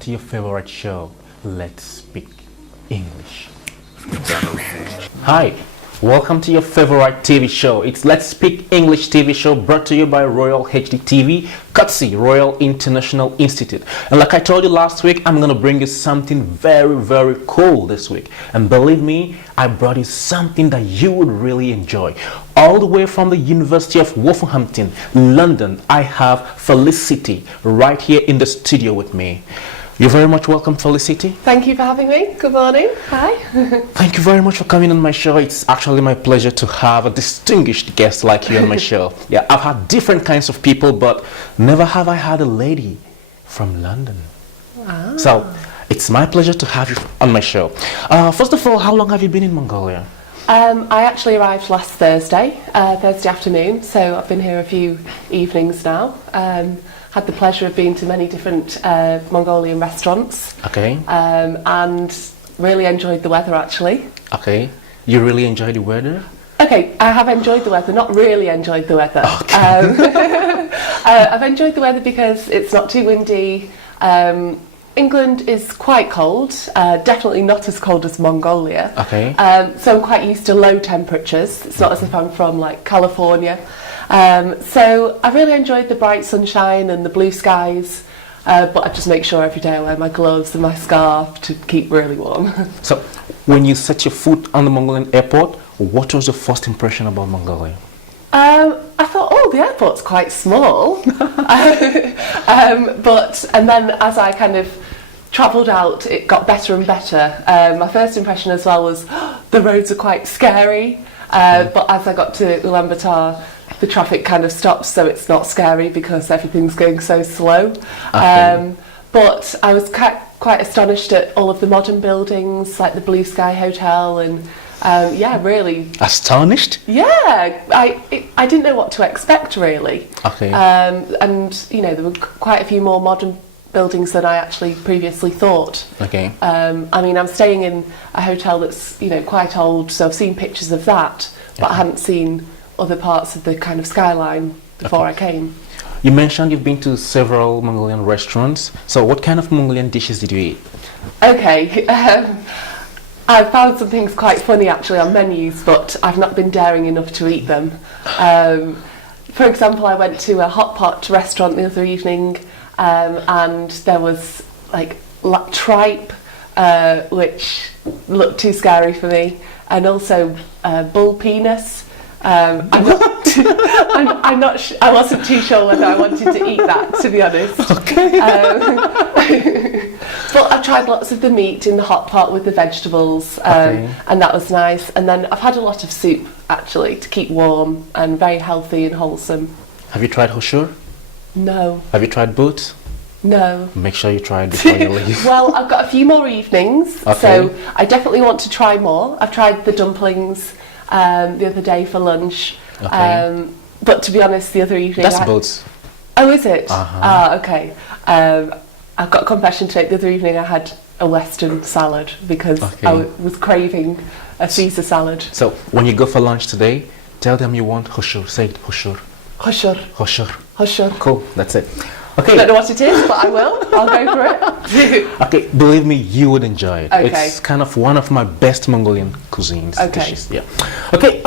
to your favorite show, Let's Speak English. Hi, welcome to your favorite TV show. It's Let's Speak English TV show brought to you by Royal HD TV, courtesy Royal International Institute. And like I told you last week, I'm gonna bring you something very cool this week. And believe me, I brought you something that you would really enjoy. All the way from the University of Wolverhampton, London, I have Felicity right here in the studio with me. You're very much welcome, Felicity. Thank you for having me. Good morning. Hi. Thank you very much for coming on my show. It's actually my pleasure to have a distinguished guest like you on my show. Yeah, I've had different kinds of people, but never have I had a lady from London. Wow. So it's my pleasure to have you on my show. First of all, how long have you been in Mongolia? I actually arrived last Thursday afternoon, so I've been here a few evenings now. Had the pleasure of being to many different Mongolian restaurants. Okay. And really enjoyed the weather actually. Okay. You really enjoy the weather? Okay, I have enjoyed the weather, not really enjoyed the weather. Okay. I've enjoyed the weather because it's not too windy. England is quite cold, definitely not as cold as Mongolia. Okay. So I'm quite used to low temperatures. It's not as if I'm from like California. So I really enjoyed the bright sunshine and the blue skies, but I just make sure every day I wear my gloves and my scarf to keep really warm. So when you set your foot on the Mongolian airport, what was your first impression about Mongolia? I thought, oh, the airport's quite small. And then as I kind of travelled out, it got better and better. My first impression as well was, the roads are quite scary. But as I got to Ulaanbaatar, the traffic kind of stopped, so it's not scary because everything's going so slow. Okay. But I was quite astonished at all of the modern buildings, like the Blue Sky Hotel, and yeah, really. Astonished? Yeah, I didn't know what to expect really. Okay. And you know, there were quite a few more modern buildings than I actually previously thought. Okay. I mean, I'm staying in a hotel that's quite old, so I've seen pictures of that, but I hadn't seen other parts of the kind of skyline before I came. You mentioned you've been to several Mongolian restaurants. So what kind of Mongolian dishes did you eat? Okay. I found some things quite funny actually on menus, but I've not been daring enough to eat them. For example, I went to a hot pot restaurant the other evening, and there was like tripe, which looked too scary for me, and also bull penis. I wasn't too sure whether I wanted to eat that, to be honest. Okay. But I tried lots of the meat in the hot pot with the vegetables, and that was nice. And then I've had a lot of soup actually to keep warm and very healthy and wholesome. Have you tried hoshur? No. Have you tried boot? No. Make sure you try it before you leave. Well, I've got a few more evenings, so I definitely want to try more. I've tried the dumplings the other day for lunch, but to be honest, the other evening... That's boats. Oh, is it? Uh-huh. Okay. I've got a confession to make. The other evening I had a Western salad because I was craving a Caesar salad. So when you go for lunch today, tell them you want hoshur. Say it, hoshur. Hoshur. Hoshur. Hoshur. Cool, that's it. Okay. I don't know what it is, but I will. I'll go for it. Okay, believe me, you would enjoy it. Okay. It's kind of one of my best Mongolian cuisines. Okay. Dishes. Yeah. Okay.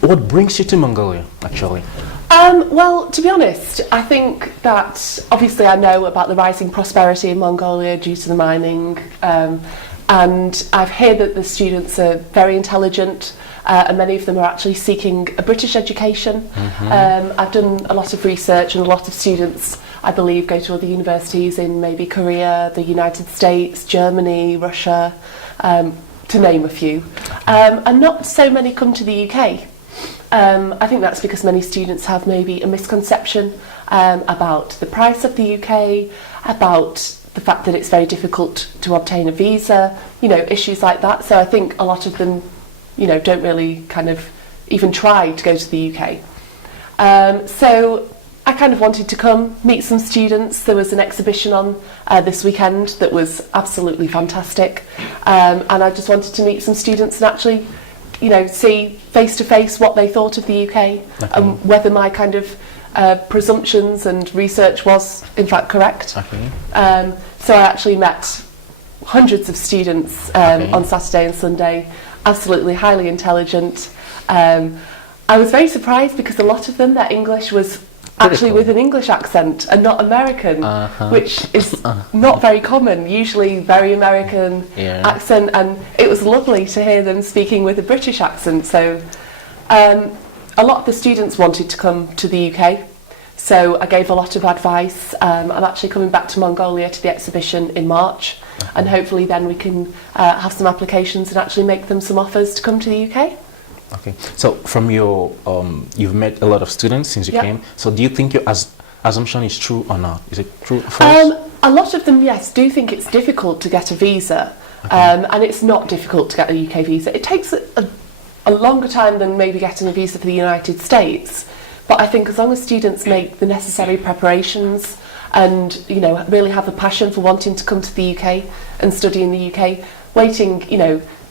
What brings you to Mongolia, actually? Well, to be honest, I think that obviously I know about the rising prosperity in Mongolia due to the mining, and I've heard that the students are very intelligent, and many of them are actually seeking a British education. Mm-hmm. I've done a lot of research, and a lot of students, I believe, go to other universities in maybe Korea, the United States, Germany, Russia, to name a few, and not so many come to the UK. I think that's because many students have maybe a misconception about the price of the UK, about the fact that it's very difficult to obtain a visa, issues like that. So I think a lot of them, don't really kind of even try to go to the UK. So I kind of wanted to come, meet some students. There was an exhibition on this weekend that was absolutely fantastic. And I just wanted to meet some students and actually see face to face what they thought of the UK and whether my kind of presumptions and research was in fact correct. Okay. So I actually met hundreds of students on Saturday and Sunday, absolutely highly intelligent. I was very surprised because a lot of them, their English was actually with an English accent and not American, which is not very common, usually very American accent, and it was lovely to hear them speaking with a British accent. So a lot of the students wanted to come to the UK, so I gave a lot of advice. I'm actually coming back to Mongolia to the exhibition in March, and hopefully then we can have some applications and actually make them some offers to come to the UK. Okay, so from your, you've met a lot of students since you came, so do you think your assumption is true or not? Is it true or false? A lot of them, yes, do think it's difficult to get a visa, and it's not difficult to get a UK visa. It takes a longer time than maybe getting a visa for the United States, but I think as long as students make the necessary preparations and, really have a passion for wanting to come to the UK and study in the UK, waiting,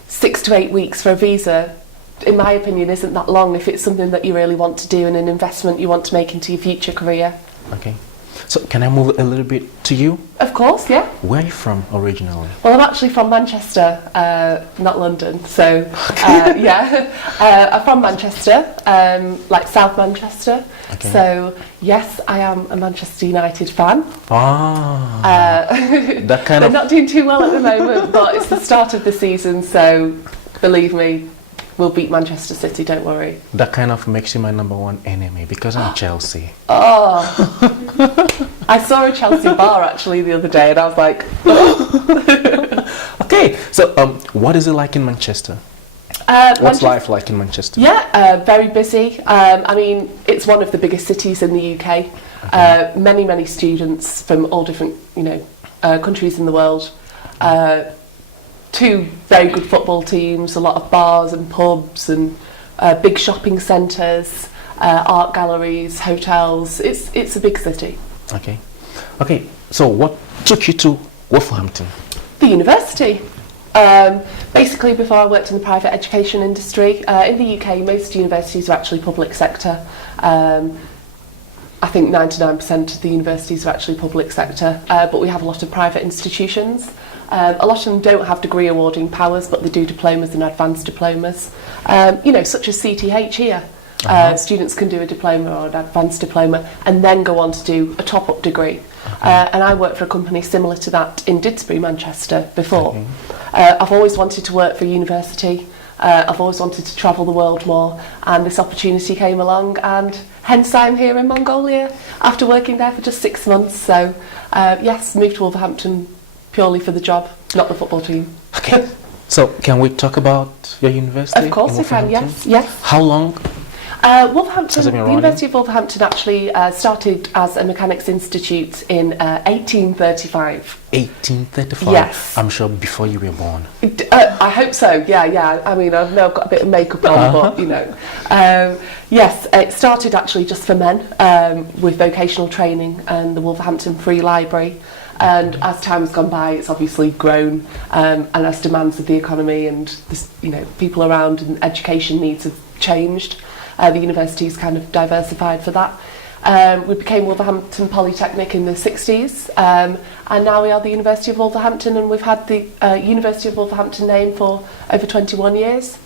6 to 8 weeks for a visa, in my opinion, isn't that long if it's something that you really want to do and an investment you want to make into your future career. Okay. So can I move a little bit to you? Of course, yeah. Where are you from originally? Well, I'm actually from Manchester, not London. So, I'm from Manchester, like South Manchester. Okay. So, yes, I am a Manchester United fan. That kind They're not doing too well at the moment, but it's the start of the season, so believe me, we'll beat Manchester City, don't worry. That kind of makes you my number one enemy because I'm Chelsea. Oh, I saw a Chelsea bar actually the other day and I was like, Okay, so what is it like in Manchester? What's life like in Manchester? Yeah, very busy. I mean, it's one of the biggest cities in the UK. Many students from all different, countries in the world. 2 very good football teams, a lot of bars and pubs and big shopping centres, art galleries, hotels. It's a big city. Okay. So what took you to Wolverhampton? The university. Basically, before I worked in the private education industry, in the UK, most universities are actually public sector. I think 99% of the universities are actually public sector, but we have a lot of private institutions. A lot of them don't have degree awarding powers, but they do diplomas and advanced diplomas, such as CTH here. Students can do a diploma or an advanced diploma and then go on to do a top-up degree. And I worked for a company similar to that in Didsbury, Manchester, before. I've always wanted to work for university. I've always wanted to travel the world more, and this opportunity came along, and hence I'm here in Mongolia after working there for just 6 months. So, yes, moved to Wolverhampton purely for the job, not the football team. Okay. So, can we talk about your university? Of course, I can. Yes. How long? Wolverhampton, the University of Wolverhampton actually started as a mechanics institute in 1835. 1835? Yes. I'm sure before you were born. I hope so, yeah. I mean, I've now got a bit of makeup on, but, yes, it started actually just for men with vocational training and the Wolverhampton Free Library. And as time has gone by, it's obviously grown, and as demands of the economy and people around and education needs have changed, the university's kind of diversified for that. We became Wolverhampton Polytechnic in the 60s, and now we are the University of Wolverhampton, and we've had the University of Wolverhampton name for over 21 years.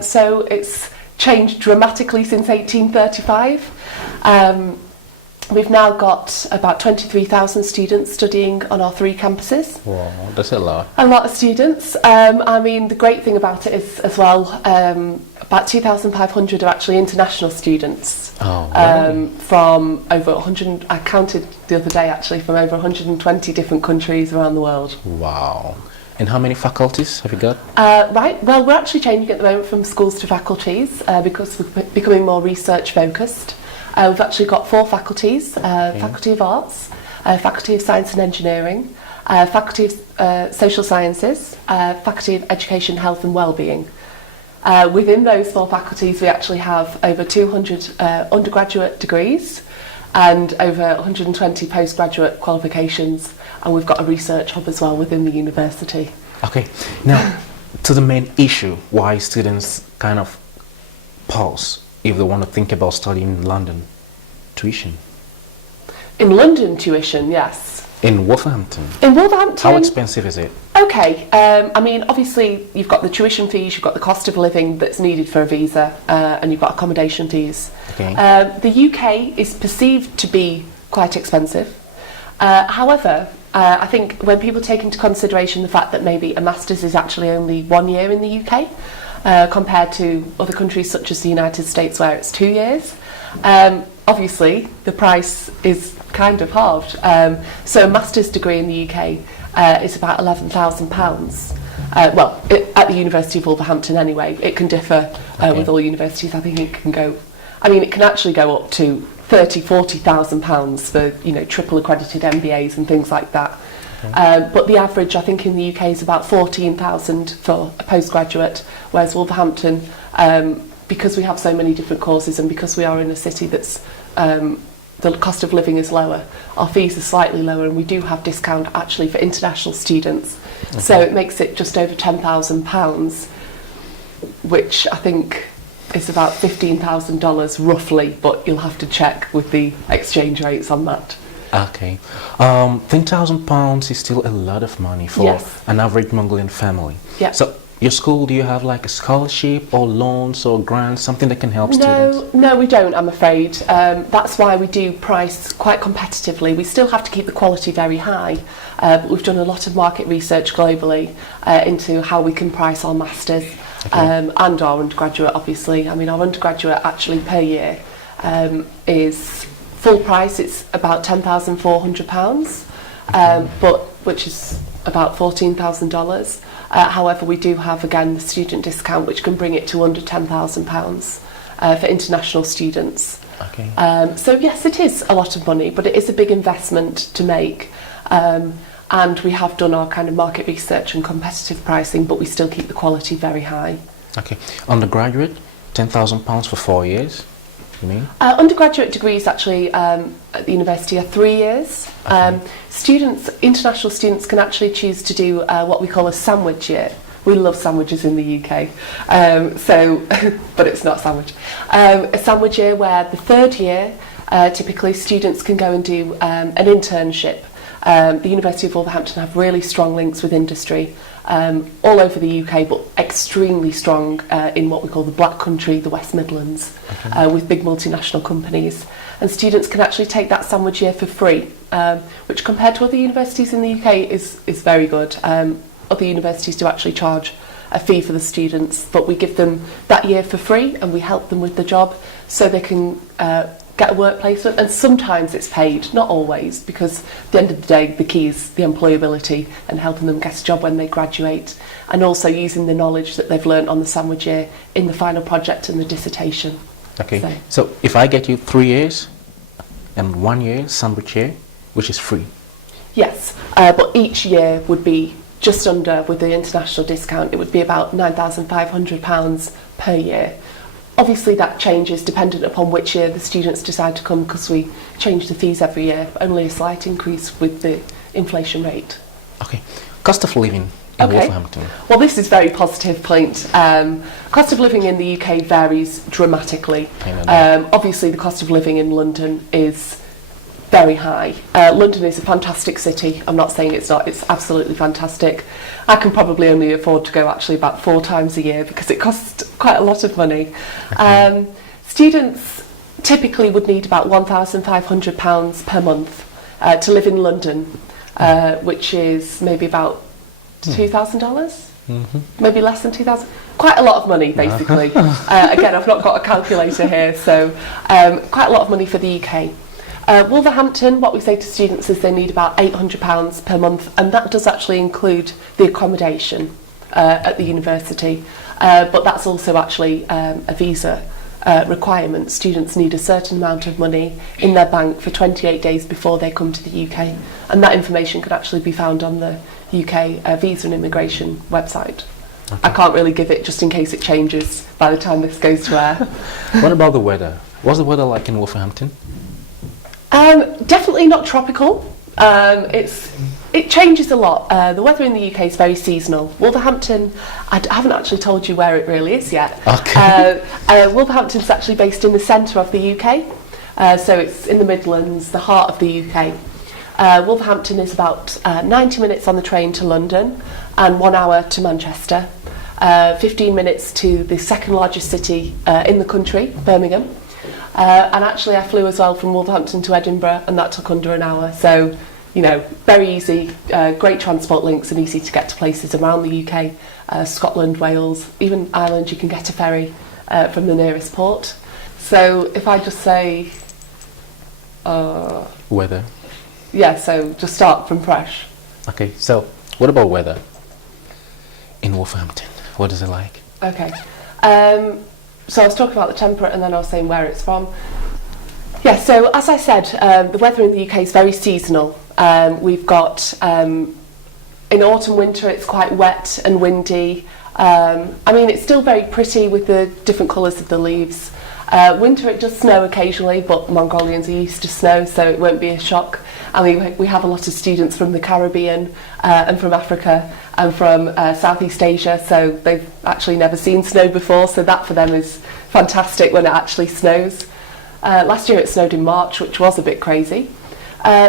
So it's changed dramatically since 1835. We've now got about 23,000 students studying on our 3 campuses. Wow, that's a lot. A lot of students. I mean, the great thing about it is, as well, about 2,500 are actually international students. Oh, wow. From over 100, I counted the other day actually, from over 120 different countries around the world. Wow. And how many faculties have you got? Right, well, we're actually changing at the moment from schools to faculties because we're becoming more research focused. We've actually got 4 faculties, Faculty of Arts, Faculty of Science and Engineering, Faculty of Social Sciences, Faculty of Education, Health and Wellbeing. Within those 4 faculties we actually have over 200 undergraduate degrees and over 120 postgraduate qualifications, and we've got a research hub as well within the university. Okay, now to the main issue why students kind of pause if they want to think about studying in London. Tuition. In London, tuition, yes. In Wolverhampton. In Wolverhampton. How expensive is it? Okay, I mean, obviously you've got the tuition fees, you've got the cost of living that's needed for a visa, and you've got accommodation fees. Okay. The UK is perceived to be quite expensive. However, I think when people take into consideration the fact that maybe a master's is actually only 1 year in the UK, compared to other countries such as the United States where it's 2 years, obviously the price is kind of halved. So a master's degree in the UK is about £11,000. At the University of Wolverhampton anyway. It can differ with all universities. I think it can go, it can actually go up to £40,000 for, triple accredited MBAs and things like that. But the average, I think, in the UK is about 14,000 for a postgraduate, whereas Wolverhampton, because we have so many different courses and because we are in a city that's the cost of living is lower, our fees are slightly lower, and we do have discount actually for international students. Okay. So it makes it just over £10,000, which I think is about $15,000 roughly, but you'll have to check with the exchange rates on that. Okay. £10,000 is still a lot of money for an average Mongolian family. Yeah. So your school, do you have like a scholarship or loans or grants, something that can help students? No, we don't, I'm afraid. That's why we do price quite competitively. We still have to keep the quality very high, but we've done a lot of market research globally into how we can price our masters and our undergraduate, obviously. I mean, our undergraduate actually per year is full price, it's about £10,400, but which is about $14,000. However, we do have, again, the student discount, which can bring it to under £10,000 for international students. Okay. So, yes, it is a lot of money, but it is a big investment to make. And we have done our kind of market research and competitive pricing, but we still keep the quality very high. Okay. Undergraduate, £10,000 for 4 years, you mean? Undergraduate degrees actually at the university are 3 years. Okay. International students can actually choose to do what we call a sandwich year. We love sandwiches in the UK, but it's not a sandwich. A sandwich year where the third year, typically students can go and do an internship. The University of Wolverhampton have really strong links with industry all over the UK, but extremely strong in what we call the Black Country, the West Midlands, with big multinational companies. And students can actually take that sandwich year for free, which compared to other universities in the UK is very good. Other universities do actually charge a fee for the students, but we give them that year for free and we help them with the job so they can get a work placement, and sometimes it's paid, not always, because at the end of the day the key is the employability and helping them get a job when they graduate, and also using the knowledge that they've learnt on the sandwich year in the final project and the dissertation. Okay, so if I get you 3 years and 1 year sandwich year, which is free? Yes, but each year would be just under, with the international discount, it would be about £9,500 per year. Obviously that changes dependent upon which year the students decide to come, because we change the fees every year, only a slight increase with the inflation rate. Okay. Cost of living in Wolverhampton. Well, this is a very positive point. Cost of living in the UK varies dramatically. Obviously the cost of living in London is very high. London is a fantastic city. I'm not saying it's not. It's absolutely fantastic. I can probably only afford to go actually about 4 times a year because it costs quite a lot of money. Okay. Students typically would need about £1,500 per month to live in London, which is maybe about $2,000, maybe less than $2,000. Quite a lot of money, basically. Again, I've not got a calculator here, so quite a lot of money for the UK. Wolverhampton, what we say to students is they need about £800 per month, and that does actually include the accommodation at the university, but that's also actually a visa requirement. Students need a certain amount of money in their bank for 28 days before they come to the UK, and that information can actually be found on the UK Visa and Immigration website. Okay. I can't really give it just in case it changes by the time this goes to air. What about the weather? What's the weather like in Wolverhampton? Definitely not tropical. It's It changes a lot. The weather in the UK is very seasonal. Wolverhampton, I haven't actually told you where it really is yet. Okay. Wolverhampton's actually based in the centre of the UK. So it's in the Midlands, the heart of the UK. Wolverhampton is about 90 minutes on the train to London and 1 hour to Manchester. 15 minutes to the second largest city in the country, Birmingham. And actually I flew as well from Wolverhampton to Edinburgh, and that took under an hour. So, you know, very easy, great transport links and easy to get to places around the UK, Scotland, Wales, even Ireland. You can get a ferry from the nearest port. So if I just say... Weather. Yeah, so just start from fresh. Okay, so what about weather in Wolverhampton? What is it like? Okay. So I was talking about the temperate, and then I was saying where it's from. Yeah, so as I said, the weather in the UK is very seasonal. We've got, in autumn, winter, it's quite wet and windy. I mean, it's still very pretty with the different colours of the leaves. Winter, it does snow occasionally, but Mongolians are used to snow, so it won't be a shock. I mean, we have a lot of students from the Caribbean and from Africa and from Southeast Asia, so they've actually never seen snow before, so that for them is fantastic when it actually snows. Last year it snowed in March, which was a bit crazy.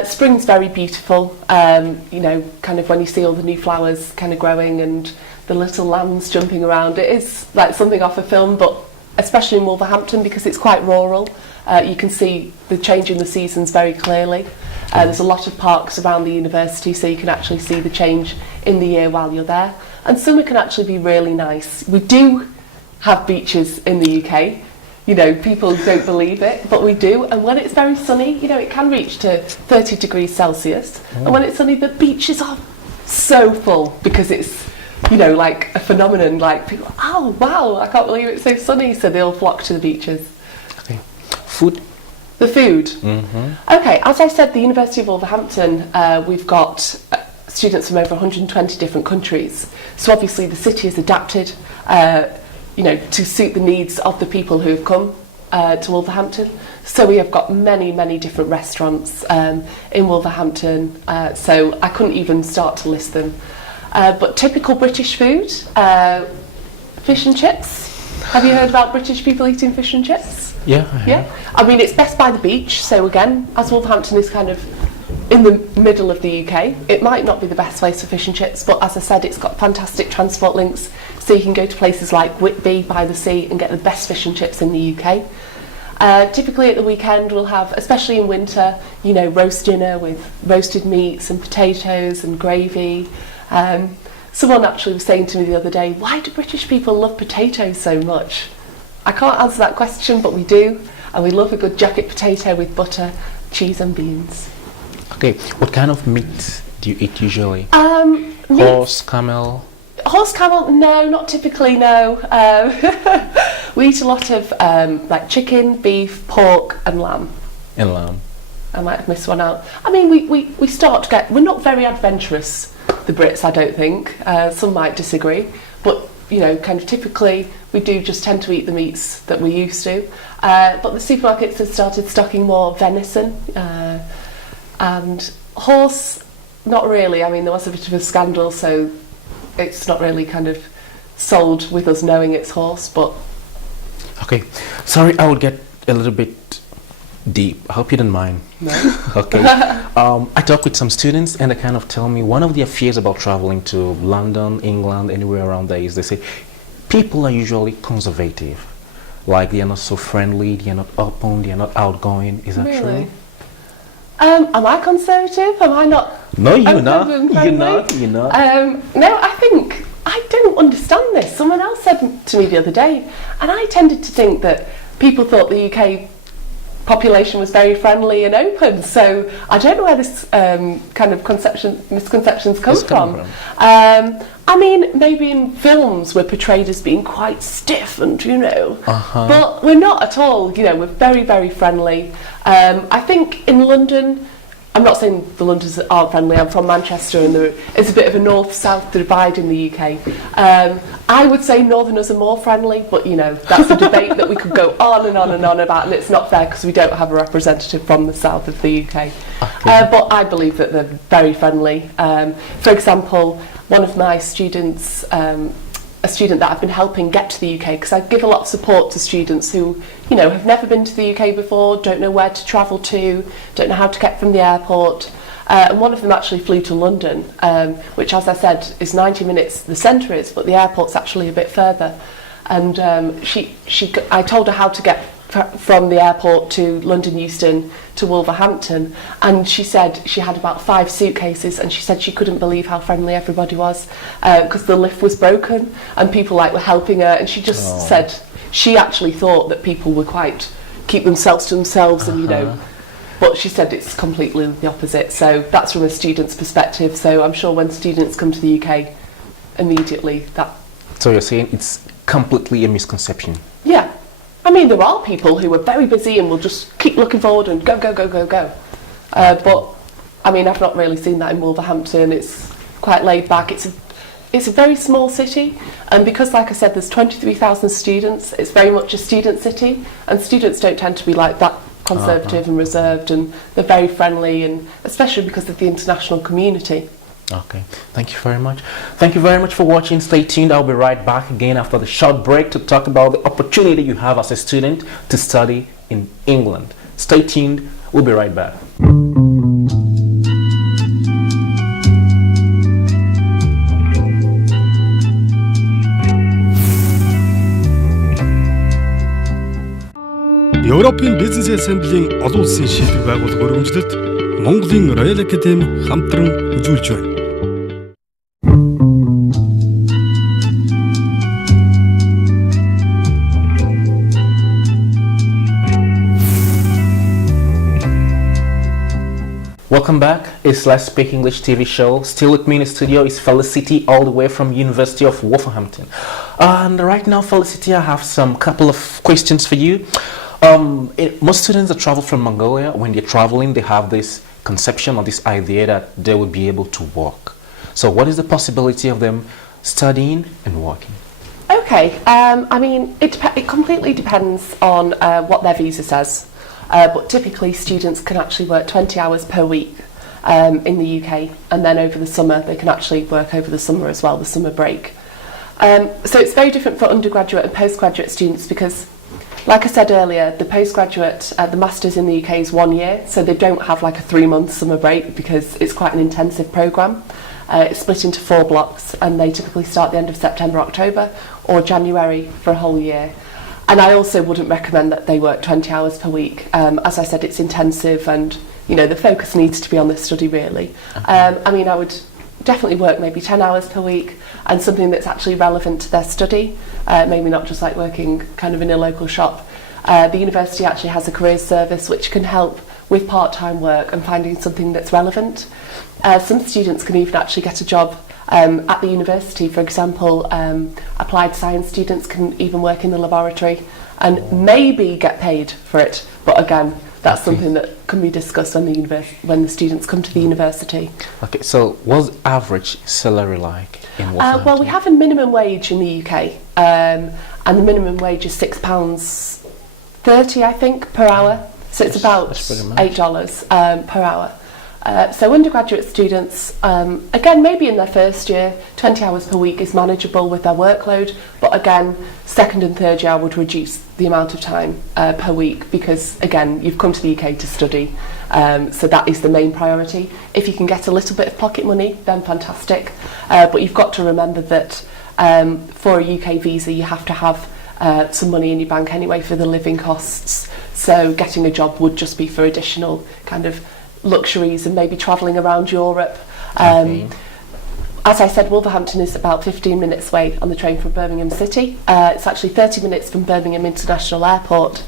Spring's very beautiful, you know, kind of when you see all the new flowers kind of growing and the little lambs jumping around. It is like something off a film, but especially in Wolverhampton, because it's quite rural, you can see the change in the seasons very clearly. There's a lot of parks around the university, so you can actually see the change in the year while you're there. And summer can actually be really nice. We do have beaches in the UK. You know, people don't believe it, but we do. And when it's very sunny, you know, it can reach to 30 degrees Celsius. And when it's sunny, the beaches are so full because it's, you know, like a phenomenon. Like people, oh wow, I can't believe it's so sunny. So they all flock to the beaches. Okay. Food. The food. Mm-hmm. Okay, as I said, the University of Wolverhampton, we've got students from over 120 different countries. So obviously the city has adapted, you know, to suit the needs of the people who have come to Wolverhampton. So we have got many, many different restaurants in Wolverhampton. So I couldn't even start to list them. But typical British food, fish and chips. Have you heard about British people eating fish and chips? Yeah. Yeah. I mean, it's best by the beach. So again, as Wolverhampton is kind of in the middle of the UK, it might not be the best place for fish and chips, but as I said, it's got fantastic transport links. So you can go to places like Whitby by the sea and get the best fish and chips in the UK. Typically at the weekend we'll have, especially in winter, you know, roast dinner with roasted meats and potatoes and gravy. Someone actually was saying to me the other day, why do British people love potatoes so much? I can't answer that question, but we do, and we love a good jacket potato with butter, cheese and beans. Okay, what kind of meat do you eat usually? Horse, camel? Horse, camel, no, not typically, no. We eat a lot of like chicken, beef, pork and lamb. And lamb. I might have missed one out. I mean, we start to get, we're not very adventurous, the Brits, I don't think. Some might disagree, but you know, kind of typically we do just tend to eat the meats that we used to. But the supermarkets have started stocking more venison and horse, not really. I mean, there was a bit of a scandal, so it's not really kind of sold with us knowing it's horse, but... Okay, sorry, I would get a little bit deep. I hope you don't mind. No. Okay. I talk with some students and they kind of tell me one of their fears about traveling to London, England, anywhere around there is they say people are usually conservative. Like they are not so friendly, they are not open, they are not outgoing. Is that really? true? Am I conservative? Am I not? No, you're not. You're not. You're not. No, I think I don't understand this. Someone else said to me the other day, and I tended to think that people thought the UK population was very friendly and open. So I don't know where this kind of misconceptions come from. I mean, maybe in films we're portrayed as being quite stiff and, you know, but we're not at all. You know, we're very, very friendly. I think in London, I'm not saying the Londoners aren't friendly. I'm from Manchester, and there is a bit of a north-south divide in the UK. I would say Northerners are more friendly, but you know, that's a debate that we could go on and on and on about, and it's not fair because we don't have a representative from the south of the UK. Okay. But I believe that they're very friendly. For example, one of my students, a student that I've been helping get to the UK, because I give a lot of support to students who, you know, have never been to the UK before, don't know where to travel to, don't know how to get from the airport. And one of them actually flew to London, which, as I said, is 90 minutes, the centre is, but the airport's actually a bit further. And I told her how to get from the airport to London Euston to Wolverhampton, and she said she had about 5 suitcases, and she said she couldn't believe how friendly everybody was, because the lift was broken and people were helping her, and she just said she actually thought that people were quite keep themselves to themselves, and you know, but she said it's completely the opposite. So that's from a student's perspective. So I'm sure when students come to the UK, immediately that. So you're saying it's completely a misconception? Yeah. I mean, there are people who are very busy and will just keep looking forward and go, go, go, go, go. But, I mean, I've not really seen that in Wolverhampton. It's quite laid back. It's a very small city, and because, like I said, there's 23,000 students, it's very much a student city, and students don't tend to be like that conservative and reserved, and they're very friendly, and especially because of the international community. Okay, thank you very much. Thank you very much for watching. Stay tuned. I'll be right back again after the short break to talk about the opportunity you have as a student to study in England. Stay tuned. We'll be right back. Европын бизнес ассамблийн олон улсын шийдвэр байгууллага өргөмжлөлд Монголын Royal Academy хамтран үзүүлж байна. Welcome back. It's Let's Speak English TV show. Still with me in the studio is Felicity, all the way from University of Wolverhampton. And right now, Felicity, I have some couple of questions for you. Most students that travel from Mongolia, when they're traveling, they have this conception or this idea that they will be able to work. So what is the possibility of them studying and working? Okay, I mean, it completely depends on what their visa says. But typically students can actually work 20 hours per week in the UK, and then over the summer they can actually work over the summer as well, the summer break. So it's very different for undergraduate and postgraduate students because, like I said earlier, the postgraduate, the masters in the UK is 1 year, so they don't have like a 3-month summer break because it's quite an intensive programme. It's split into 4 blocks, and they typically start at the end of September, October, or January for a whole year. And I also wouldn't recommend that they work 20 hours per week. As I said, it's intensive, and you know the focus needs to be on the study really. I mean, I would definitely work maybe 10 hours per week, and something that's actually relevant to their study, maybe not just like working kind of in a local shop. The university actually has a careers service which can help with part-time work and finding something that's relevant. Some students can even actually get a job at the university. For example, applied science students can even work in the laboratory and maybe get paid for it, but again, that's something that can be discussed when the students come to the university. Okay, so what's average salary like in Wolverhampton? Well, we have a minimum wage in the UK, and the minimum wage is £6.30, I think, per hour. So it's about $8 per hour. So undergraduate students, again, maybe in their first year, 20 hours per week is manageable with their workload, but again, second and third year I would reduce the amount of time per week because, again, you've come to the UK to study, so that is the main priority. If you can get a little bit of pocket money, then fantastic, but you've got to remember that for a UK visa you have to have some money in your bank anyway for the living costs, so getting a job would just be for additional kind of luxuries and maybe travelling around Europe. As I said, Wolverhampton is about 15 minutes away on the train from Birmingham City. It's actually 30 minutes from Birmingham International Airport.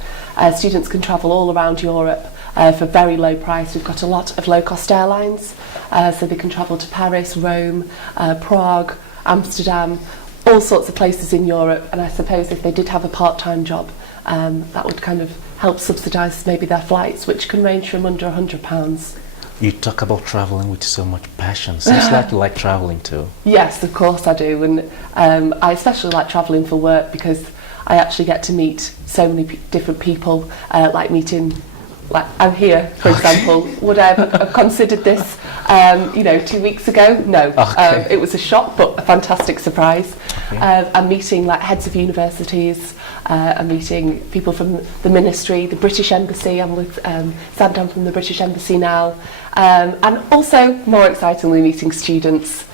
Students can travel all around Europe for very low price. We've got a lot of low-cost airlines, so they can travel to Paris, Rome, Prague, Amsterdam, all sorts of places in Europe. And I suppose if they did have a part-time job, that would kind of help subsidise maybe their flights, which can range from under £100. You talk about traveling with so much passion. Seems like you like traveling too. Yes, of course I do, and I especially like travelling for work because I actually get to meet so many different people, like meeting, like I'm here, for example. Would I have considered this, 2 weeks ago? No. Okay. It was a shock, but a fantastic surprise. Okay. I'm meeting like heads of universities. I'm meeting people from the ministry, the British Embassy. I'm with Sandan from the British Embassy now. And also, more excitingly, meeting students.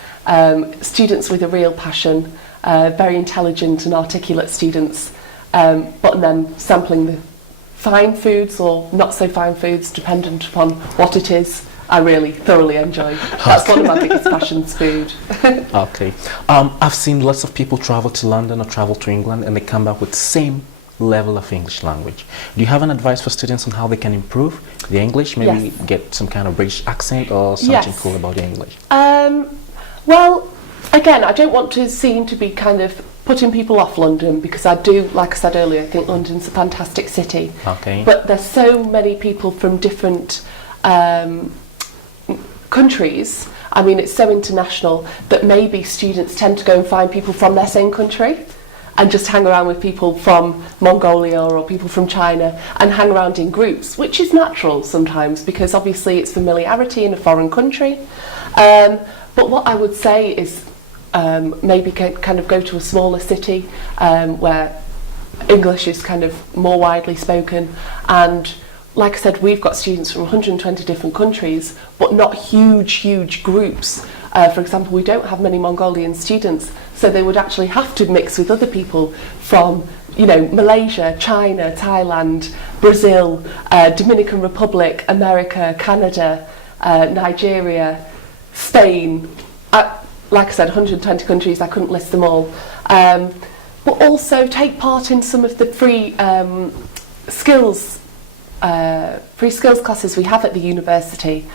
Students with a real passion, very intelligent and articulate students, but then sampling the fine foods or not so fine foods, dependent upon what it is. I really thoroughly enjoy. That's one of my biggest passions, food. Okay. I've seen lots of people travel to London or travel to England and they come back with same level of English language. Do you have an advice for students on how they can improve the English? Maybe Yes. get some kind of British accent or something cool about the English? Well, again, I don't want to seem to be kind of putting people off London because I do, like I said earlier, I think London's a fantastic city. Okay. But there's so many people from different countries. I mean, it's so international that maybe students tend to go and find people from their same country and just hang around with people from Mongolia or people from China and hang around in groups, which is natural sometimes because obviously it's familiarity in a foreign country. But what I would say is maybe kind of go to a smaller city where English is kind of more widely spoken. And like I said, we've got students from 120 different countries, but not huge groups. For example, we don't have many Mongolian students, so they would actually have to mix with other people from, Malaysia, China, Thailand, Brazil, Dominican Republic, America, Canada, Nigeria, Spain. Like I said, 120 countries, I couldn't list them all. But also take part in some of the free skills classes we have at the university.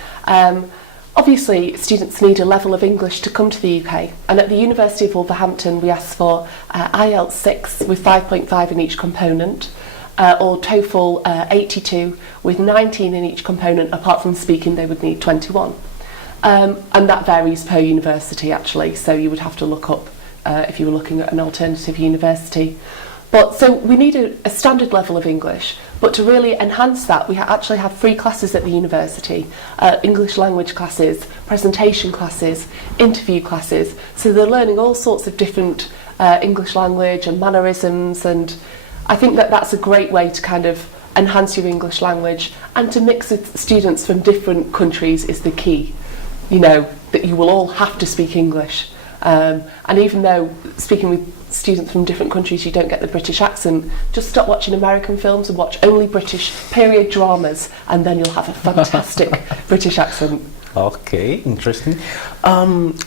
Obviously, students need a level of English to come to the UK, and at the University of Wolverhampton we ask for IELTS 6 with 5.5 in each component, or TOEFL 82 with 19 in each component. Apart from speaking, they would need 21. And that varies per university actually, so you would have to look up if you were looking at an alternative university. But so we need a standard level of English, but to really enhance that, we actually have free classes at the university, English language classes, presentation classes, interview classes. So they're learning all sorts of different English language and mannerisms, and I think that that's a great way to kind of enhance your English language, and to mix with students from different countries is the key. That you will all have to speak English. And even though speaking with students from different countries you don't get the British accent, just stop watching American films and watch only British period dramas, and then you'll have a fantastic British accent. Okay, interesting.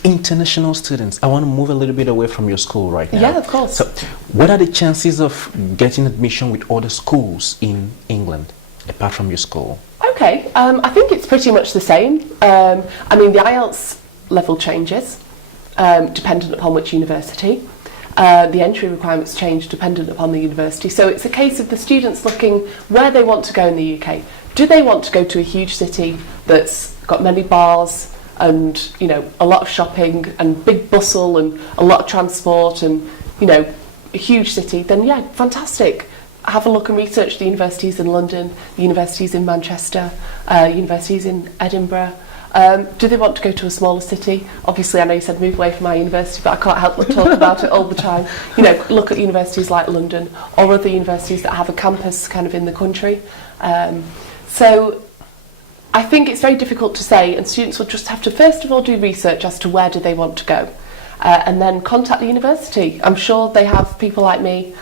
International students, I want to move a little bit away from your school right now. Yeah, of course. So what are the chances of getting admission with other schools in England apart from your school? Okay, I think it's pretty much the same. I mean, the IELTS level changes dependent upon which university. The entry requirements change dependent upon the university. So it's a case of the students looking where they want to go in the UK. Do they want to go to a huge city that's got many bars and, a lot of shopping and big bustle and a lot of transport and, a huge city? Then yeah, fantastic. Have a look and research the universities in London, the universities in Manchester, universities in Edinburgh. Do they want to go to a smaller city? Obviously, I know you said move away from my university, but I can't help but talk about it all the time. Look at universities like London or other universities that have a campus kind of in the country. So I think it's very difficult to say, and students will just have to first of all do research as to where do they want to go, and then contact the university. I'm sure they have people like me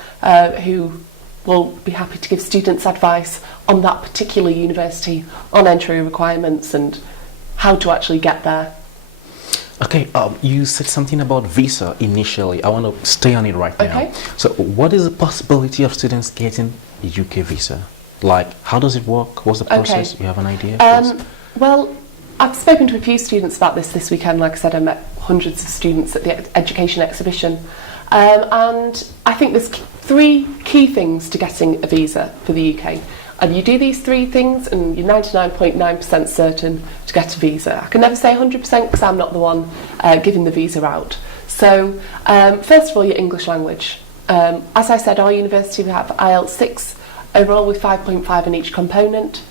who will be happy to give students advice on that particular university, on entry requirements and how to actually get there. Okay, you said something about visa initially. I want to stay on it right now. Okay. So what is the possibility of students getting a UK visa? Like, how does it work? What's the process? Okay. You have an idea? Well, I've spoken to a few students about this weekend. Like I said, I met hundreds of students at the education exhibition. And I think there's three key things to getting a visa for the UK. And you do these three things and you're 99.9% certain to get a visa. I can never say 100% because I'm not the one giving the visa out. So first of all, your English language. As I said, our university we have IELTS 6 overall with 5.5 in each component,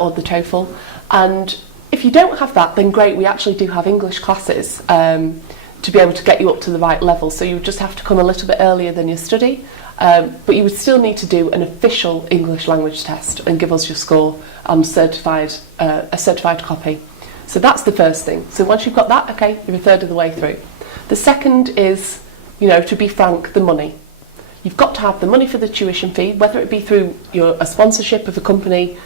or the TOEFL. And if you don't have that, then great, we actually do have English classes to be able to get you up to the right level. So you would just have to come a little bit earlier than your study, but you would still need to do an official English language test and give us your score on a certified copy. So that's the first thing. So once you've got that, okay, you're a third of the way through. The second is, to be frank, the money. You've got to have the money for the tuition fee, whether it be through a sponsorship of a company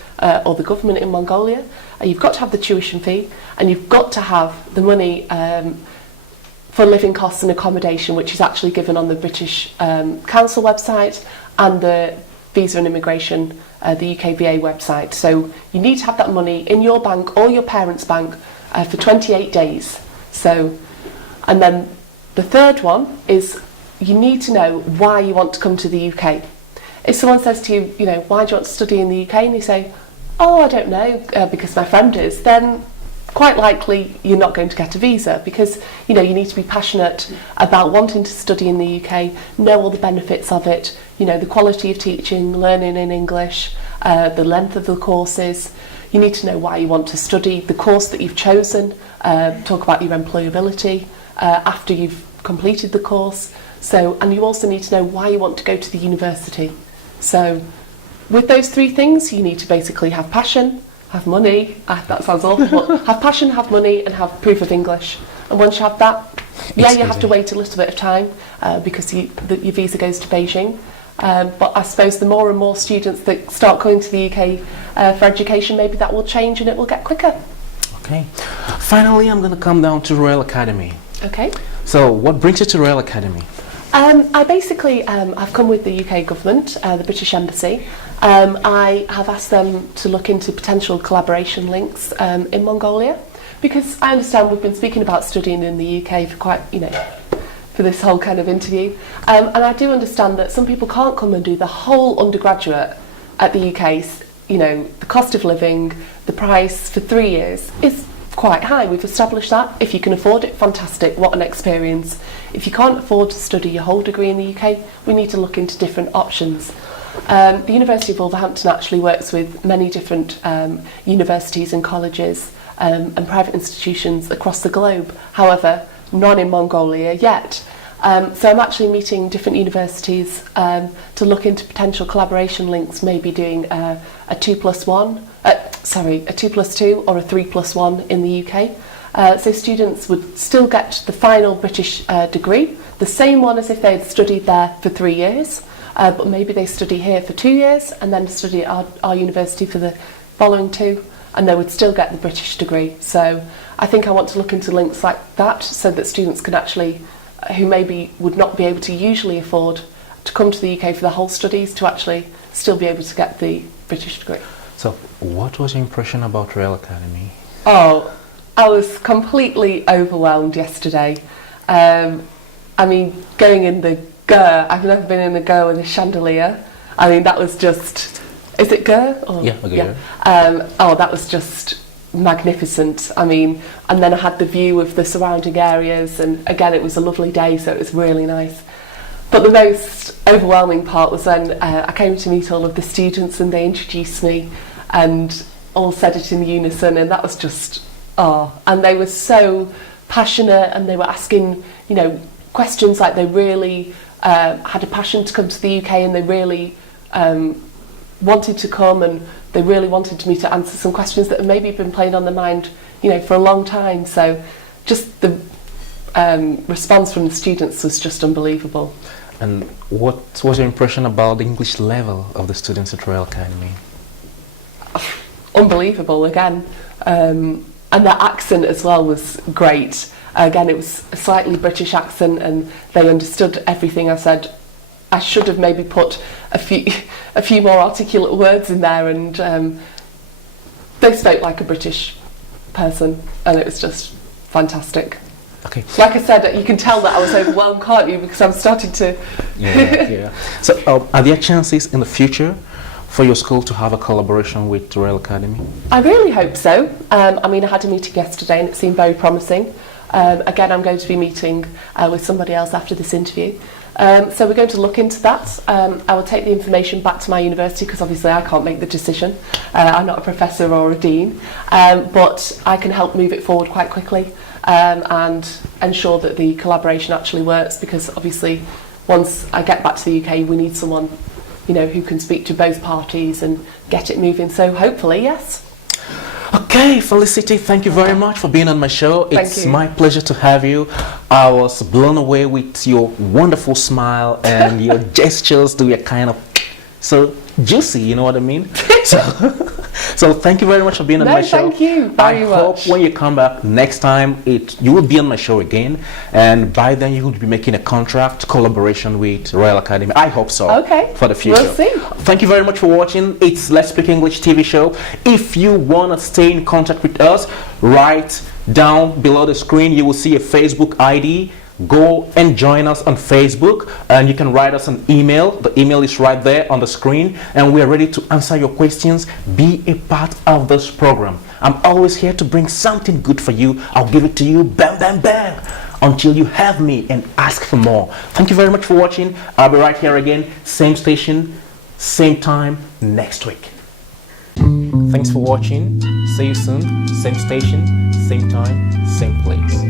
or the government in Mongolia. You've got to have the tuition fee, and you've got to have the money for living costs and accommodation, which is actually given on the British Council website and the Visa and Immigration, the UKVA website. So you need to have that money in your bank or your parents' bank for 28 days. So, and then the third one is you need to know why you want to come to the UK. If someone says to you, why do you want to study in the UK? And you say, oh, I don't know, because my friend is, then quite likely you're not going to get a visa because, you need to be passionate about wanting to study in the UK, know all the benefits of it, the quality of teaching, learning in English, the length of the courses. You need to know why you want to study, the course that you've chosen, talk about your employability after you've completed the course. So, and you also need to know why you want to go to the university. So, with those three things, you need to basically have passion, have money, that sounds awful, but have passion, have money, and have proof of English. And once you have that, you have to wait a little bit of time because your visa goes to Beijing. But I suppose the more and more students that start coming to the UK for education, maybe that will change and it will get quicker. Okay. Finally, I'm going to come down to Royal Academy. Okay. So, what brings you to Royal Academy? I basically, I've come with the UK government, the British Embassy. I have asked them to look into potential collaboration links in Mongolia, because I understand we've been speaking about studying in the UK for quite, for this whole kind of interview. And I do understand that some people can't come and do the whole undergraduate at the UK. The cost of living, the price for 3 years is quite high. We've established that. If you can afford it, fantastic, what an experience. If you can't afford to study your whole degree in the UK, we need to look into different options. The University of Wolverhampton actually works with many different universities and colleges and private institutions across the globe, however, none in Mongolia yet. So I'm actually meeting different universities to look into potential collaboration links, maybe doing a 2+1, a 2+2 or a 3+1 in the UK. So students would still get the final British degree, the same one as if they'd studied there for 3 years, but maybe they study here for 2 years and then study at our university for the following 2, and they would still get the British degree. So I think I want to look into links like that so that students can actually, who maybe would not be able to usually afford to come to the UK for the whole studies, to actually still be able to get the British degree. So, what was your impression about Royal Academy? Oh, I was completely overwhelmed yesterday. I mean, going in the Gur, I've never been in a Gur with a chandelier. I mean, that was just, is it Gur? Or, yeah, okay. Yeah. Oh, that was just magnificent. I mean, and then I had the view of the surrounding areas, and again, it was a lovely day, so it was really nice. But the most overwhelming part was when I came to meet all of the students and they introduced me and all said it in unison, and that was just, and they were so passionate and they were asking, questions like they really had a passion to come to the UK, and they really wanted to come, and they really wanted me to answer some questions that have maybe been playing on their mind, for a long time. So just the response from the students was just unbelievable. And what was your impression about the English level of the students at Royal Academy? Unbelievable again. And their accent as well was great. Again, it was a slightly British accent, and they understood everything I said. I should have maybe put a few more articulate words in there, and they spoke like a British person, and it was just fantastic. Okay. Like I said, you can tell that I was overwhelmed, can't you? Because I'm starting to... Yeah. So, are there chances in the future for your school to have a collaboration with Royal Academy? I really hope so. I mean, I had a meeting yesterday and it seemed very promising. Again, I'm going to be meeting with somebody else after this interview. So we're going to look into that. I will take the information back to my university because obviously I can't make the decision. I'm not a professor or a dean, but I can help move it forward quite quickly and ensure that the collaboration actually works, because obviously once I get back to the UK we need someone, you know, who can speak to both parties and get it moving. So hopefully, yes. Okay, Felicity, thank you very much for being on my show. It's my pleasure to have you. I was blown away with your wonderful smile and your gestures. They were kind of so juicy, you know what I mean? So thank you very much for being on my show. Thank you very much. I hope when you come back next time, you will be on my show again, and by then you will be making a contract collaboration with Royal Academy. I hope so. Okay. For the future. We'll see. Thank you very much for watching. It's Let's Speak English TV show. If you want to stay in contact with us, right down below the screen you will see a Facebook ID. Go and join us on Facebook, and you can write us an email. The email is right there on the screen, and we are ready to answer your questions. Be a part of this program. I'm always here to bring something good for you. I'll give it to you, bam, bam, bam, until you have me and ask for more. Thank you very much for watching. I'll be right here again, same station, same time next week. Thanks for watching. See you soon. Same station, same time, same place.